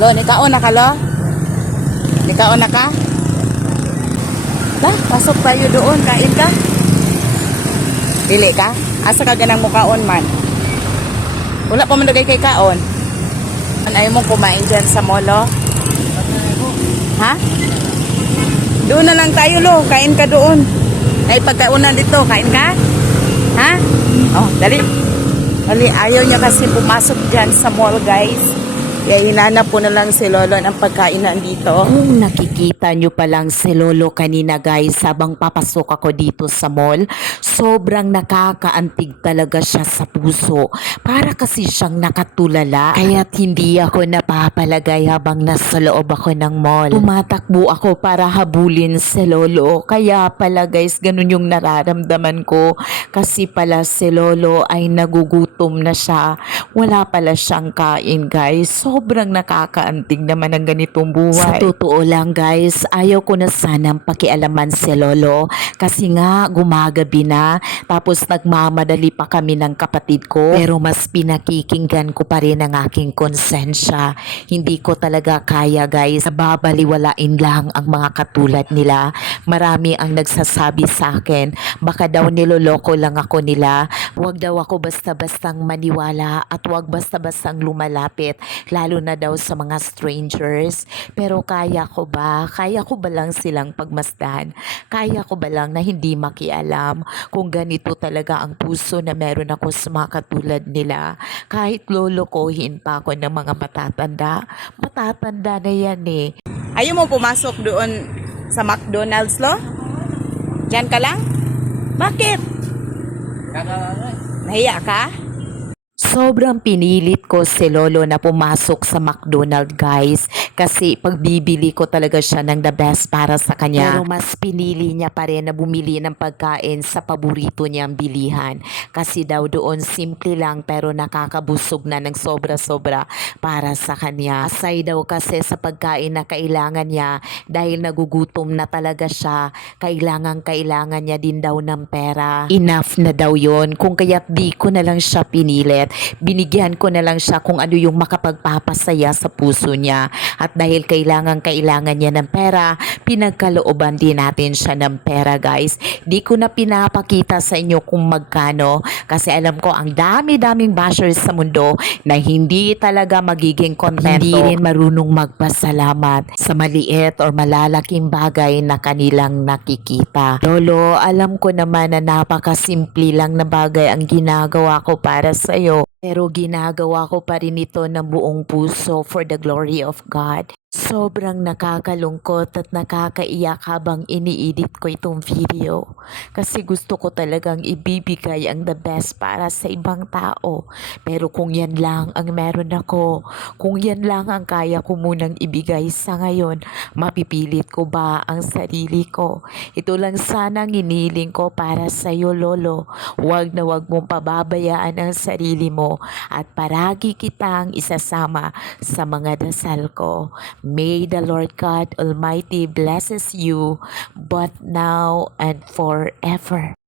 Lo, nikaon na ka, lo? Nikaon na ka? La, pasok tayo doon. Kain ka? Dili ka? Asa ka ganang mukaon man? Wala pa man kay kaon. Ayaw mong kumain dyan sa molo? Ha? Doon na lang tayo, lo. Kain ka doon. Ay, pagkaunan dito. Kain ka? Ha? Oh, dali. Dali, ayaw niya kasi pumasok dyan sa mall, guys. Kaya hinanap po na lang si Lolo ng pagkainan dito. Kung nakikita nyo pa lang si Lolo kanina guys habang papasok ako dito sa mall, sobrang nakakaantig talaga siya sa puso. Para kasi siyang nakatulala. Kaya't hindi ako napapalagay habang nasa loob ako ng mall. Tumatakbo ako para habulin si Lolo. Kaya pala guys, ganun yung nararamdaman ko. Kasi pala si Lolo ay nagugutom na siya. Wala pala siyang kain guys. Sobrang nakakaantig naman ang ganitong buhay. Sa totoo lang guys, ayaw ko na sanang pakialaman si Lolo. Kasi nga gumagabi na. Tapos nagmamadali pa kami ng kapatid ko. Pero mas pinakikinggan ko pa rin ang aking konsensya. Hindi ko talaga kaya guys. Babaliwalain lang ang mga katulad nila. Marami ang nagsasabi sa akin. Baka daw niloloko lang ako nila. Huwag daw ako basta-bastang maniwala at huwag basta-bastang lumalapit. Lalo na daw sa mga strangers. Pero kaya ko ba? Kaya ko ba lang silang pagmasdan? Kaya ko ba lang na hindi makialam kung ganito talaga ang puso na meron ako sa mga katulad nila? Kahit lolokohin pa ako ng mga matatanda, matatanda na yan eh. Ayaw mo pumasok doon sa McDonald's, lo? Diyan ka lang? Bakit? Nahiya ka? Sobrang pinilit ko si Lolo na pumasok sa McDonald guys kasi pagbibili ko talaga siya ng the best para sa kanya. Pero mas pinili niya pa rin na bumili ng pagkain sa paborito niyang bilihan. Kasi daw doon simple lang pero nakakabusog na ng sobra-sobra para sa kanya. Asay daw kasi sa pagkain na kailangan niya dahil nagugutom na talaga siya, kailangan kailangan niya din daw ng pera. Enough na daw yon kung kaya't di ko na lang siya pinilit binigyan ko na lang siya kung ano yung makapagpapasaya sa puso niya. At dahil kailangan kailangan niya ng pera, pinagkalooban din natin siya ng pera guys. Di ko na pinapakita sa inyo kung magkano kasi alam ko ang dami-daming bashers sa mundo na hindi talaga magiging kontento. Hindi rin marunong magpasalamat sa maliit or malalaking bagay na kanilang nakikita. Lolo, alam ko naman na napakasimple lang na bagay ang ginagawa ko para sa iyo. Pero ginagawa ko pa rin ito ng buong puso for the glory of God. Sobrang nakakalungkot at nakakaiyak habang iniedit ko itong video. Kasi gusto ko talagang ibibigay ang the best para sa ibang tao. Pero kung yan lang ang meron ako, kung yan lang ang kaya ko munang ibigay sa ngayon, mapipilit ko ba ang sarili ko? Ito lang sana ang iniling ko para sa iyo, Lolo. Huwag na huwag mong pababayaan ang sarili mo at paragi kitang isasama sa mga dasal ko. May the Lord God Almighty blesses you, but now and forever.